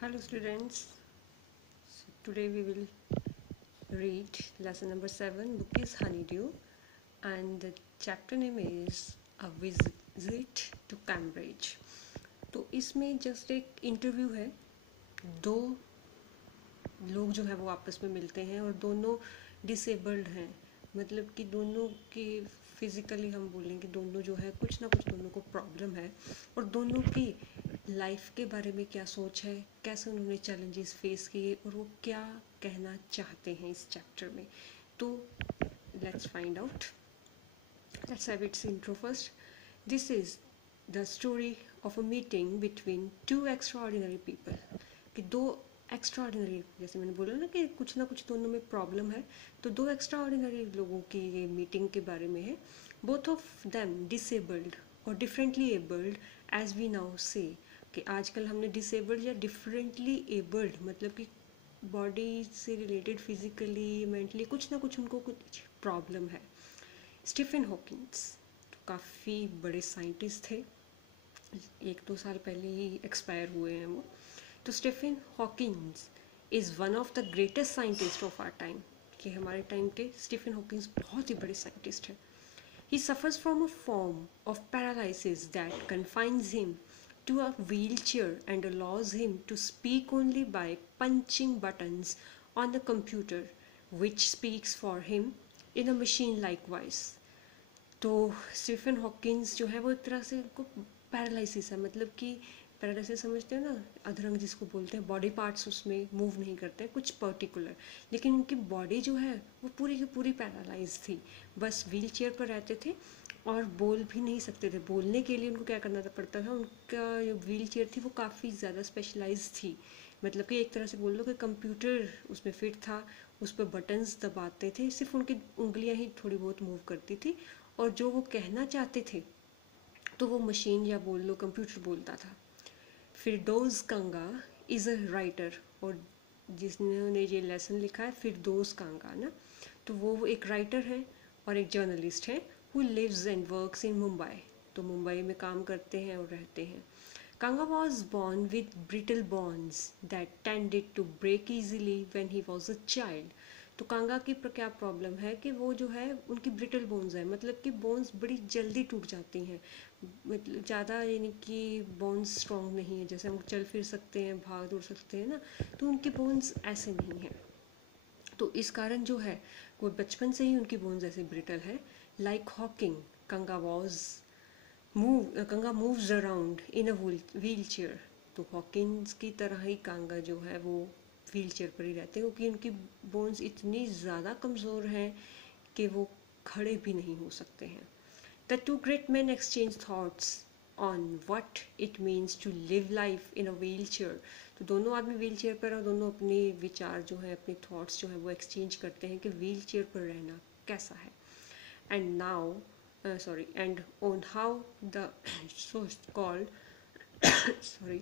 Hello students, so today we will read lesson number 7. Book is Honeydew and the chapter name is A Visit to Cambridge. तो इसमें just एक interview है, दो लोग जो है वो आपस में मिलते हैं और दोनों डिसेबल्ड हैं, मतलब कि दोनों की फिज़िकली हम बोलेंगे दोनों जो है कुछ ना कुछ दोनों को प्रॉब्लम है और दोनों की लाइफ के बारे में क्या सोच है, कैसे उन्होंने चैलेंजेस फेस किए और वो क्या कहना चाहते हैं इस चैप्टर में. तो let's find out. Let's have it's intro first. This is the story of a meeting between two extraordinary people. कि दो एक्स्ट्रा, जैसे मैंने बोला ना कुछ दोनों में प्रॉब्लम है, तो दो एक्स्ट्रा लोगों की ये मीटिंग के बारे में है. बोथ ऑफ देम डिसेबल्ड और differently abled as we now say. कि आजकल हमने डिसेबल्ड या डिफरेंटली एबल्ड मतलब कि बॉडी से रिलेटेड फिजिकली मेंटली कुछ ना कुछ उनको कुछ प्रॉब्लम है. स्टीफन हॉकिंस तो काफ़ी बड़े साइंटिस्ट थे, 1-2 साल पहले ही एक्सपायर हुए हैं वो. तो Stephen Hawkins is one of the greatest scientist of our time. कि हमारे टाइम के स्टीफन हॉकिंस बहुत ही बड़े साइंटिस्ट हैं. He suffers from a form of paralysis that confines him to a wheelchair and allows him to speak only by punching buttons on the computer, which speaks for him in a machine like voice. तो Stephen Hawkins जो है वो एक तरह से उनको paralysis है, मतलब कि पैरालिसिस समझते हो ना, अधरंग जिसको बोलते हैं. बॉडी पार्ट्स उसमें मूव नहीं करते हैं कुछ पर्टिकुलर, लेकिन उनकी बॉडी जो है वो पूरी की पूरी पैरालाइज थी. बस व्हील चेयर पर रहते थे और बोल भी नहीं सकते थे. बोलने के लिए उनको क्या करना पड़ता था, उनका जो व्हील चेयर थी वो काफ़ी ज़्यादा स्पेशलाइज थी. मतलब कि एक तरह से बोल लो कि कंप्यूटर उसमें फिट था, उस पर बटन्स दबाते थे, सिर्फ उनकी उंगलियां ही थोड़ी बहुत मूव करती थी और जो वो कहना चाहते थे तो वो मशीन या बोल लो कंप्यूटर बोलता था. फिरदौस कांगा इज़ अ राइटर, और जिसने ये लेसन लिखा है फिरदौस कांगा ना, तो वो एक राइटर है और एक जर्नलिस्ट है who lives and works in Mumbai. तो मुंबई में काम करते हैं और रहते हैं. Kanga was born with brittle bones that tended to break easily when he was a child. तो कांगा की क्या प्रॉब्लम है कि वो जो है उनकी ब्रिटल बोन्स है, मतलब कि बोन्स बड़ी जल्दी टूट जाती हैं. मतलब ज़्यादा यानी कि बोन्स स्ट्रॉन्ग नहीं है, जैसे हम चल फिर सकते हैं भाग दौड़ सकते हैं ना, तो उनकी बोन्स ऐसे नहीं हैं. तो इस कारण जो है वो बचपन से ही उनकी बोन्स ऐसे ब्रिटल है. लाइक हॉकिंग, कंगा वॉज कंगा moves around in a wheelchair. तो हॉकिंस की तरह ही कांगा जो है वो व्हील चेयर पर ही रहते हैं, क्योंकि उनकी बोन्स इतनी ज़्यादा कमज़ोर हैं कि वो खड़े भी नहीं हो सकते हैं. The two great man exchange thoughts on what it means to live life in a wheelchair. तो दोनों आदमी व्हील चेयर पर और दोनों अपने विचार जो है अपने थॉट्स जो है वो एक्सचेंज करते हैं कि व्हील चेयर पर रहना कैसा है. And now and on how the so called sorry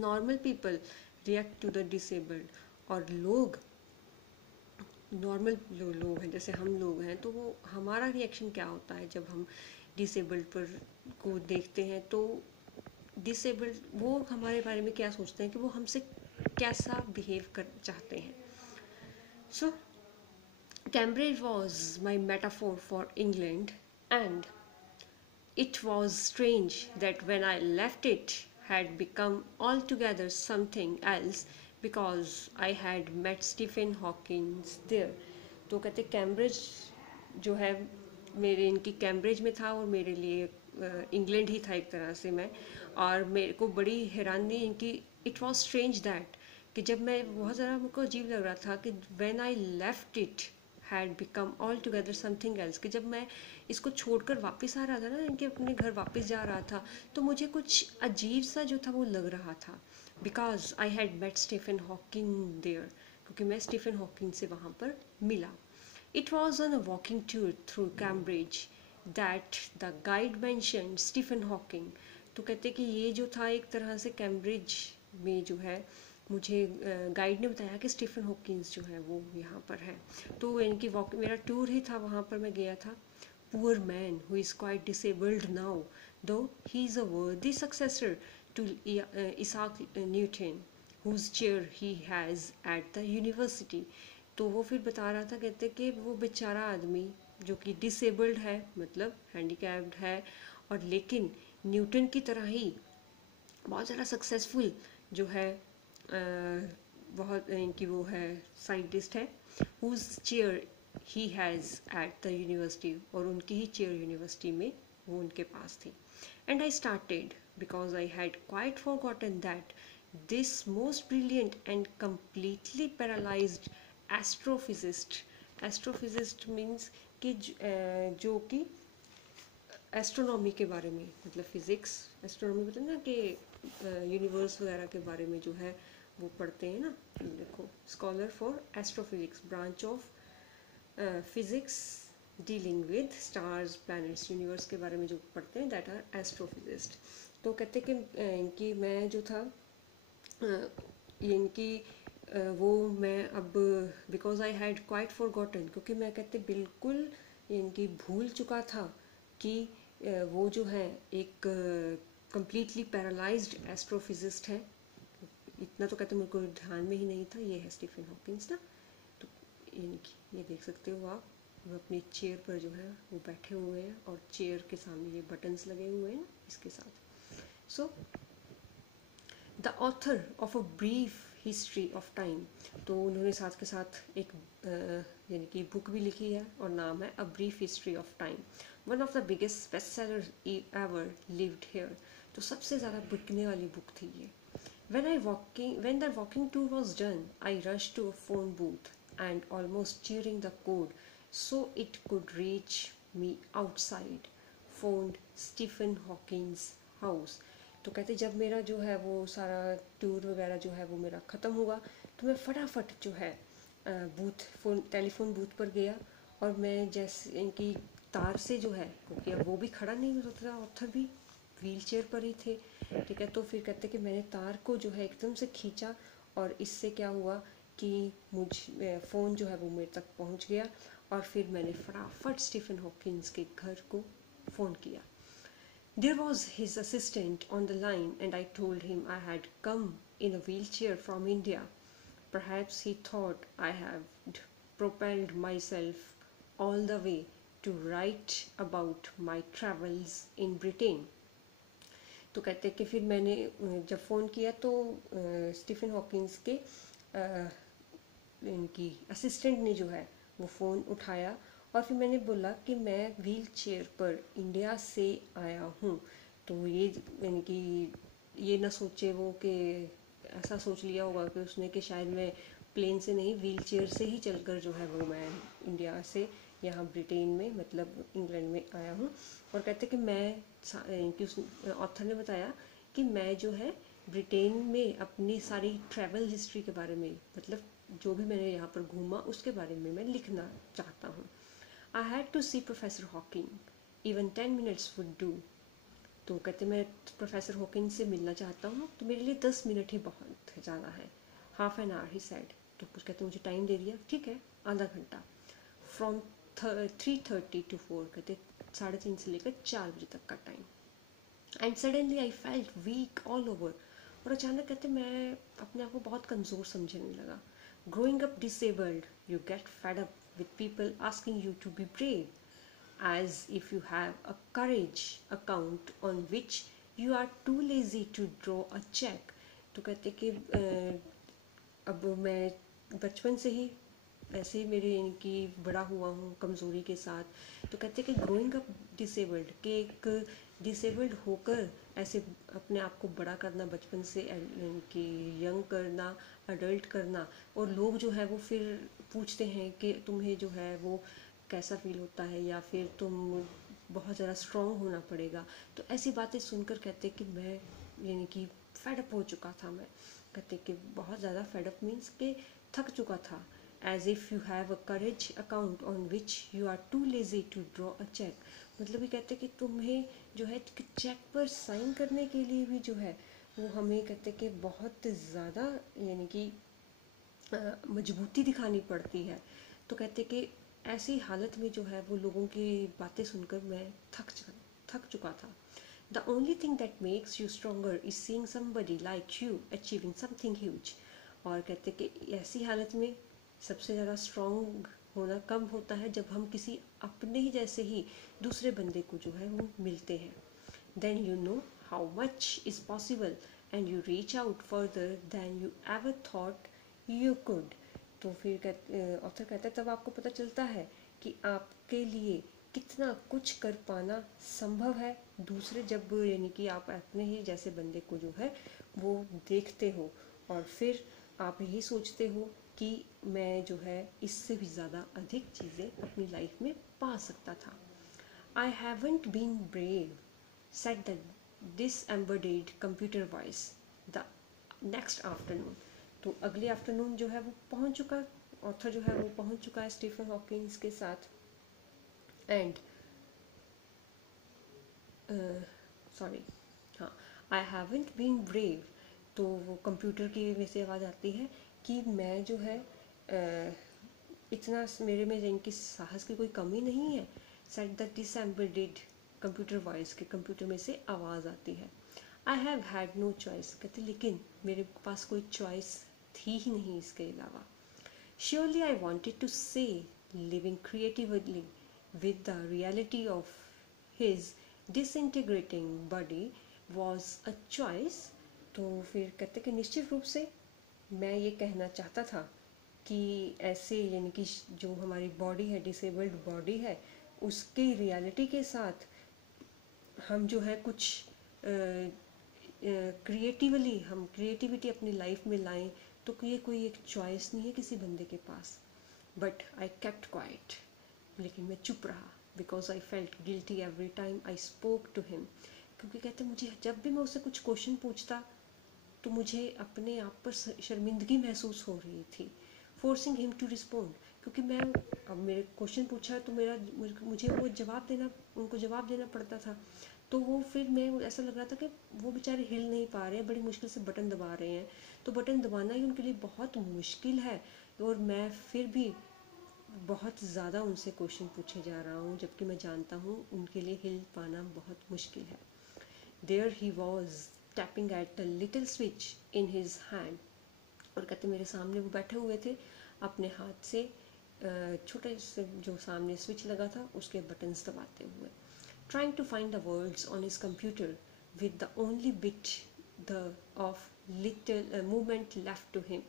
normal people react to the disabled. और लोग नॉर्मल जो लोग हैं जैसे हम लोग हैं, तो वो हमारा रिएक्शन क्या होता है जब हम डिसेबल्ड पर को देखते हैं. तो डिसेबल्ड वो हमारे बारे में क्या सोचते हैं कि वो हमसे कैसा बिहेव कर चाहते हैं. सो Cambridge was my metaphor for England, and it was strange that when I left it had become altogether something else because I had met Stephen Hawking there. तो कहते कैम्ब्रिज जो है मेरे इनकी कैम्ब्रिज में था और मेरे लिए इंग्लैंड ही था एक तरह से. मैं और मेरे को बड़ी हैरानी इनकी इट वॉज स्ट्रेंज दैट कि जब मैं बहुत ज़्यादा मुझको अजीब लग रहा था कि when I left it had become all together something else. कि जब मैं इसको छोड़कर वापस आ रहा था ना, इनके अपने घर वापस जा रहा था, तो मुझे कुछ अजीब सा जो था वो लग रहा था. Because I had met Stephen Hawking there, क्योंकि मैं स्टीफन हॉकिंग से वहाँ पर मिला. It was on a walking tour through Cambridge that the guide mention Stephen Hawking. तो कहते कि ये जो था एक तरह से कैम्ब्रिज में जो है मुझे गाइड ने बताया कि स्टीफन हॉकिंस जो है वो यहाँ पर है. तो इनकी वॉक मेरा टूर ही था, वहाँ पर मैं गया था. Poor man who is quite disabled now, दो ही इज़ अ वर्दी successor to Isaac Newton, whose chair he has at the university. तो वो फिर बता रहा था, कहते कि वो बेचारा आदमी जो कि डिसेबल्ड है, मतलब हैंडीकैप्ड है, और लेकिन न्यूटन की तरह ही बहुत ज़्यादा सक्सेसफुल जो है, बहुत इनकी वो है साइंटिस्ट है, whose chair he has at the university, और उनकी ही चेयर यूनिवर्सिटी में वो उनके पास थी. And I started because I had quite forgotten that this most brilliant and completely paralyzed astrophysicist means कि जो कि एस्ट्रोनॉमी के बारे में, मतलब फिज़िक्स एस्ट्रोनॉमी मतलब ना कि यूनिवर्स वगैरह के बारे में जो है वो पढ़ते हैं ना. देखो, scholar for astrophysics, branch of physics dealing with stars planets, universe के बारे में जो पढ़ते हैं, दैट आर एस्ट्रोफिजिस्ट. तो कहते कि मैं जो था इनकी वो मैं अब because I had quite forgotten, क्योंकि मैं कहते बिल्कुल इनकी भूल चुका था कि वो जो है एक कंप्लीटली पैरालाइज्ड एस्ट्रोफिजिस्ट है. इतना तो कहते मेरे को ध्यान में ही नहीं था. ये है स्टीफन हॉकिंस ना. तो इनकी ये देख सकते हो आप, वो अपनी चेयर पर जो है वो बैठे हुए हैं, और चेयर के सामने ये बटन्स लगे हुए हैं ना इसके साथ. So the author of a brief history of time, तो उन्होंने साथ के साथ एक यानी कि बुक भी लिखी है, और नाम है a brief history of time. One of the biggest best seller ever lived hair. तो सबसे ज़्यादा बिकने वाली बुक थी ये. When the walking tour was done, I rushed to a phone booth and almost cheering the code so it could reach me outside. Phoned Stephen Hawking's house. तो कहते जब मेरा जो है वो सारा टूर वगैरह जो है वो मेरा ख़त्म हुआ, तो मैं फटाफट जो है टेलीफोन बूथ पर गया, और मैं जैसे इनकी तार से जो है, क्योंकि अब वो भी खड़ा नहीं हो सकता, ऑथर भी व्हील चेयर पर ही थे, ठीक है. तो फिर कहते कि मैंने तार को जो है एकदम से खींचा, और इससे क्या हुआ कि फ़ोन जो है वो मेरे तक पहुंच गया, और फिर मैंने फटाफट स्टीफन हॉकिंस के घर को फ़ोन किया. There was his assistant on the line, and I told him I had come in a wheelchair from India. Perhaps he thought I had propelled myself all the way to write about my travels in Britain. तो कहते कि फिर मैंने जब phone किया तो Stephen Hawkins के इनकी असिस्टेंट ने जो है वो फ़ोन उठाया, और फिर मैंने बोला कि मैं व्हील चेयर पर इंडिया से आया हूँ. तो ये यानी कि ये ना सोचे वो कि ऐसा सोच लिया होगा कि उसने कि शायद मैं प्लेन से नहीं, व्हील चेयर से ही चलकर जो है वो मैं इंडिया से यहाँ ब्रिटेन में, मतलब इंग्लैंड में आया हूँ. और कहते कि मैं कि उस ऑथर ने बताया कि मैं जो है ब्रिटेन में अपनी सारी ट्रैवल हिस्ट्री के बारे में, मतलब जो भी मैंने यहाँ पर घूमा उसके बारे में मैं लिखना चाहता हूँ. I had to see Professor Hawking. Even 10 minutes would do. तो कहते मैं प्रोफेसर हॉकिंग से मिलना चाहता हूँ, तो मेरे लिए 10 मिनट ही बहुत ज़्यादा है. Half an hour he said. तो कुछ कहते मुझे टाइम दे दिया, ठीक है आधा घंटा. फ्रॉम 3:30 to 4, कहते 3:30 से लेकर 4 बजे तक का time. And suddenly I felt weak all over. और अचानक कहते मैं अपने आप को बहुत कमज़ोर समझने लगा. Growing up disabled, you get fed up with people asking you to be brave, as if you have a courage account on which you are too lazy to draw a check. तो कहते कि अब मैं बचपन से ही ऐसे ही मेरे इनकी बड़ा हुआ हूँ कमज़ोरी के साथ. तो कहते कि ग्रोइंग अप डिसेबल्ड, कि एक डिसेबल्ड होकर ऐसे अपने आप को बड़ा करना, बचपन से कि यंग करना, अडल्ट करना, और लोग जो है वो फिर पूछते हैं कि तुम्हें जो है वो कैसा फील होता है, या फिर तुम बहुत ज़्यादा स्ट्रॉन्ग होना पड़ेगा. तो ऐसी बातें सुनकर कहते कि मैं यानी कि फेडअप हो चुका था. मैं कहते कि बहुत ज़्यादा फेडअप मीन्स के थक चुका था. As if you have a courage account on which you are too lazy to draw a cheque. मतलब ये कहते कि तुम्हें जो है चेक पर साइन करने के लिए भी जो है वो हमें कहते कि बहुत ज़्यादा यानी कि मजबूती दिखानी पड़ती है. तो कहते कि ऐसी हालत में जो है वो लोगों की बातें सुनकर मैं थक चुका था. The only thing that makes you stronger is seeing somebody like you achieving something huge. और कहते कि ऐसी हालत में सबसे ज़्यादा स्ट्रॉन्ग होना कम होता है जब हम किसी अपने ही जैसे ही दूसरे बंदे को जो है वो मिलते हैं। Then you know how much is possible and you reach out further than you ever thought you could. तो फिर ऑथर कहता है तब आपको पता चलता है कि आपके लिए कितना कुछ कर पाना संभव है दूसरे, जब यानी कि आप अपने ही जैसे बंदे को जो है वो देखते हो और फिर आप यही सोचते हो कि मैं जो है इससे भी ज़्यादा अधिक चीज़ें अपनी लाइफ में पा सकता था। I haven't been brave set the disembodied computer voice the next afternoon. तो अगले आफ्टरनून जो है वो पहुंच चुका, ऑथर जो है वो पहुंच चुका है स्टीफन हॉकिंस के साथ। एंड सॉरी, हाँ, आई हैवंट बीन ब्रेव, तो वो कंप्यूटर की में से आवाज़ आती है कि मैं जो है इतना मेरे में इनकी साहस की कोई कमी नहीं है। Set the disembodied computer voice के कंप्यूटर में से आवाज़ आती है। I have had no choice, कहते लेकिन मेरे पास कोई चॉइस थी ही नहीं इसके अलावा। Surely I wanted to say, living creatively with the reality of his disintegrating body was a choice। तो फिर कहते कि निश्चित रूप से मैं ये कहना चाहता था कि ऐसे यानी कि जो हमारी बॉडी है, डिसेबल्ड बॉडी है, उसकी रियलिटी के साथ हम जो है कुछ क्रिएटिवली हम क्रिएटिविटी अपनी लाइफ में लाएं, तो ये कोई एक चॉइस नहीं है किसी बंदे के पास। बट आई केप्ट क्वाइट, लेकिन मैं चुप रहा, because I felt guilty every time I spoke to him. क्योंकि कहते मुझे जब भी मैं उससे कुछ क्वेश्चन पूछता तो मुझे अपने आप पर शर्मिंदगी महसूस हो रही थी। फोर्सिंग हिम टू रिस्पोंड, क्योंकि मैं अब मेरे क्वेश्चन पूछा तो मुझे वो जवाब देना, उनको जवाब देना पड़ता था। तो वो फिर मैं ऐसा लग रहा था कि वो बेचारे हिल नहीं पा रहे हैं, बड़ी मुश्किल से बटन दबा रहे हैं, तो बटन दबाना ही उनके लिए बहुत मुश्किल है। और मैं फिर भी बहुत ज़्यादा उनसे क्वेश्चन पूछे जा रहा हूँ, जबकि मैं जानता हूँ उनके लिए हिल पाना बहुत मुश्किल है। There he was tapping at the little switch in his hand. और कहते मेरे सामने वो बैठे हुए थे, अपने हाथ से छोटे से जो सामने स्विच लगा था उसके बटन्स दबाते हुए। Trying to find the words on his computer with the only bit of little movement left to him।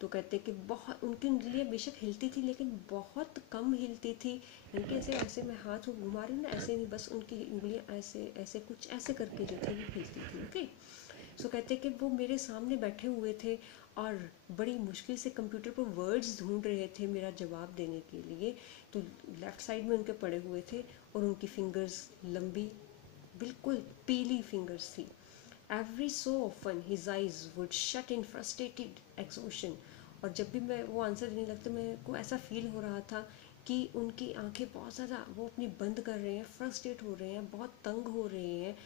तो कहते कि बहुत उनकी उंगलियां बेशक हिलती थी लेकिन बहुत कम हिलती थी। इनके ऐसे ऐसे मैं हाथ घुमा रही हूँ ना, ऐसे नहीं, बस उनकी उंगलियां ऐसे ऐसे कुछ ऐसे करके जो थी वो हिलती थी। ओके, सो कहते कि वो मेरे सामने बैठे हुए थे और बड़ी मुश्किल से कंप्यूटर पर वर्ड्स ढूंढ रहे थे मेरा जवाब देने के लिए। तो लेफ़्ट साइड में उनके पड़े हुए थे और उनकी फिंगर्स लंबी, बिल्कुल पीली फिंगर्स थी। Every so often his eyes would shut in frustrated exhaustion. और जब भी मैं वो आंसर देने लगता मेरे को ऐसा फील हो रहा था कि उनकी आंखें बहुत ज़्यादा वो अपनी बंद कर रहे हैं, फ्रस्ट्रेट हो रहे हैं, बहुत तंग हो रहे हैं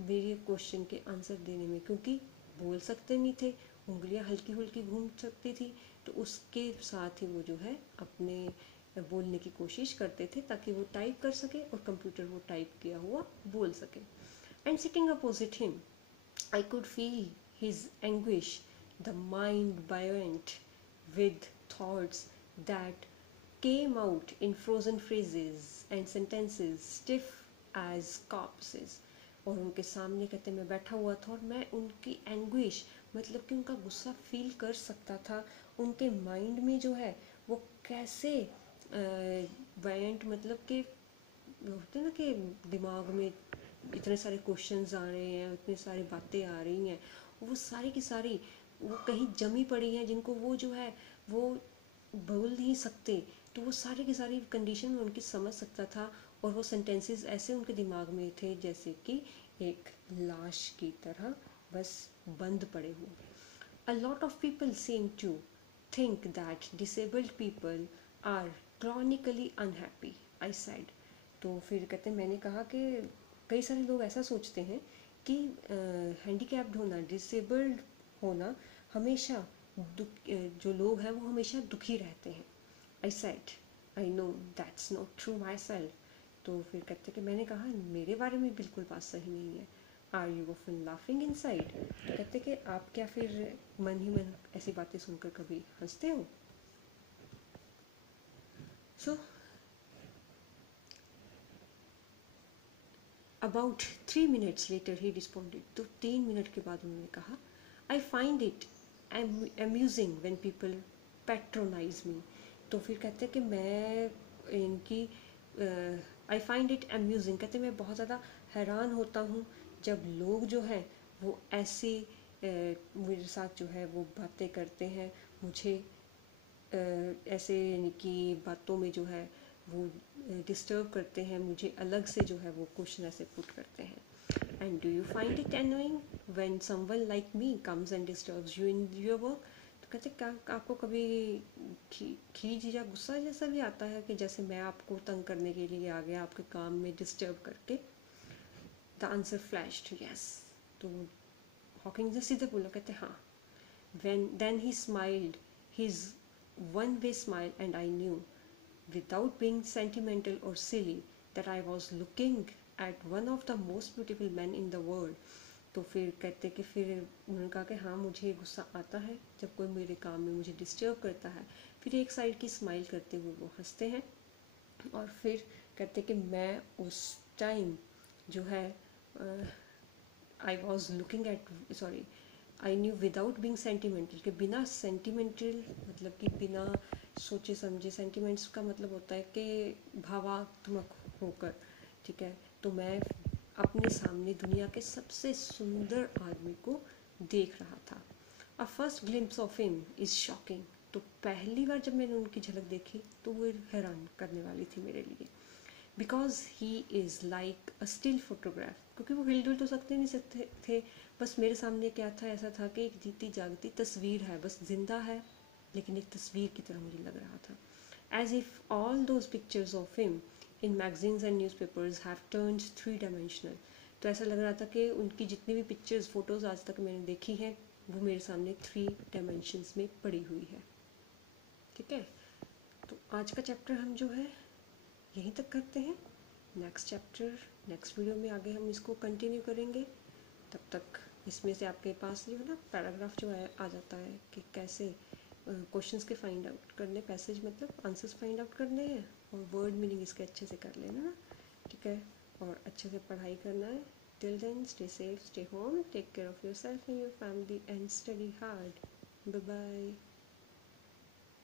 मेरे क्वेश्चन के आंसर देने में, क्योंकि बोल सकते नहीं थे, उंगलियां हल्की हल्की घूम सकती थी, तो उसके साथ ही वो जो है अपने बोलने की कोशिश करते थे ताकि वो टाइप कर सके और कंप्यूटर वो टाइप किया हुआ बोल सके। And sitting opposite him I could feel his anguish, the mind buoyant with thoughts that came out in frozen phrases and sentences stiff as corpses। और उनके सामने कहते मैं बैठा हुआ था और मैं उनकी एंग्विश, मतलब कि उनका गुस्सा फील कर सकता था। उनके माइंड में जो है वो कैसे वायंट, मतलब कि होते ना कि दिमाग में इतने सारे क्वेश्चंस आ रहे हैं, इतनी सारी बातें आ रही हैं, वो सारी की सारी वो कहीं जमी पड़ी हैं जिनको वो जो है वो बोल नहीं सकते। तो वो सारी की सारी कंडीशन में उनकी समझ सकता था और वो सेंटेंसेस ऐसे उनके दिमाग में थे जैसे कि एक लाश की तरह बस बंद पड़े हुए। A lot of people seem to think that disabled people are chronically unhappy, I said। तो फिर कहते मैंने कहा कि कई सारे लोग ऐसा सोचते हैं कि हैंडीकैप्ड होना, डिसेबल्ड होना हमेशा जो लोग हैं वो हमेशा दुखी रहते हैं। I said, I know that's not true myself। तो फिर कहते कि मैंने कहा मेरे बारे में बिल्कुल बात सही नहीं है। Are you often laughing inside, तो कहते कि आप क्या फिर मन ही मन ऐसी बातें सुनकर कभी हंसते हो। सो अबाउट 3 minutes लेटर ही रिस्पॉन्डेड, तो 3 मिनट के बाद उन्होंने कहा I find it amusing when people patronise me. तो फिर कहते कि मैं इनकी आई फाइंड इट अम्यूजिंग, कहते मैं बहुत ज़्यादा हैरान होता हूँ जब लोग जो हैं वो ऐसी मेरे साथ जो है वो बातें करते हैं, मुझे ऐसे यानी कि बातों में जो है वो डिस्टर्ब करते हैं, मुझे अलग से जो है वो क्वेश्चन ऐसे पुट करते हैं। And do you find it annoying when someone like me comes and disturbs you in your work. तो कहते क्या आपको कभी खीज या गुस्सा जैसा भी आता है कि जैसे मैं आपको तंग करने के लिए आ गया आपके काम में डिस्टर्ब करके। The answer flashed yes. तो हॉकिंस ने सीधे बोला, कहते हाँ। then he smiled his one way smile, and I knew, without being sentimental or silly, that I was looking at one of the most beautiful men in the world. तो फिर कहते कि फिर उन्होंने कहा कि हाँ मुझे गुस्सा आता है जब कोई मेरे काम में मुझे डिस्टर्ब करता है। फिर एक साइड की स्माइल करते हुए वो हंसते हैं और फिर कहते कि मैं उस टाइम जो है I was looking at sorry I knew without being sentimental, कि बिना सेंटिमेंटल मतलब कि बिना सोचे समझे, सेंटिमेंट्स का मतलब होता है कि भावात्मक होकर, ठीक है। तो मैं अपने सामने दुनिया के सबसे सुंदर आदमी को देख रहा था। A first glimpse of him is shocking, तो पहली बार जब मैंने उनकी झलक देखी तो वो हैरान करने वाली थी मेरे लिए। Because he is like a still photograph, क्योंकि वो हिलडुल तो सकते नहीं सकते थे। बस मेरे सामने क्या था, ऐसा था कि एक जीती जागती तस्वीर है, बस जिंदा है लेकिन एक तस्वीर की तरह मुझे लग रहा था। As if all those pictures of him in magazines and newspapers have turned 3 dimensional, तो ऐसा लग रहा था कि उनकी जितनी भी पिक्चर्स फोटोज़ आज तक मैंने देखी हैं वो मेरे सामने 3 डायमेंशंस में पड़ी हुई है। ठीक है, तो आज का चैप्टर हम जो है यहीं तक करते हैं। नेक्स्ट चैप्टर नेक्स्ट वीडियो में आगे हम इसको कंटिन्यू करेंगे। तब तक इसमें से आपके पास जो है ना पैराग्राफ जो है आ जाता है कि कैसे क्वेश्चंस के फाइंड आउट करने, पैसेज मतलब आंसर्स फाइंड आउट करने हैं और वर्ड मीनिंग इसके अच्छे से कर लेना ना, ठीक है। और अच्छे से पढ़ाई करना है। Till then stay safe, stay home, take care of yourself and your family and study hard. Bye bye.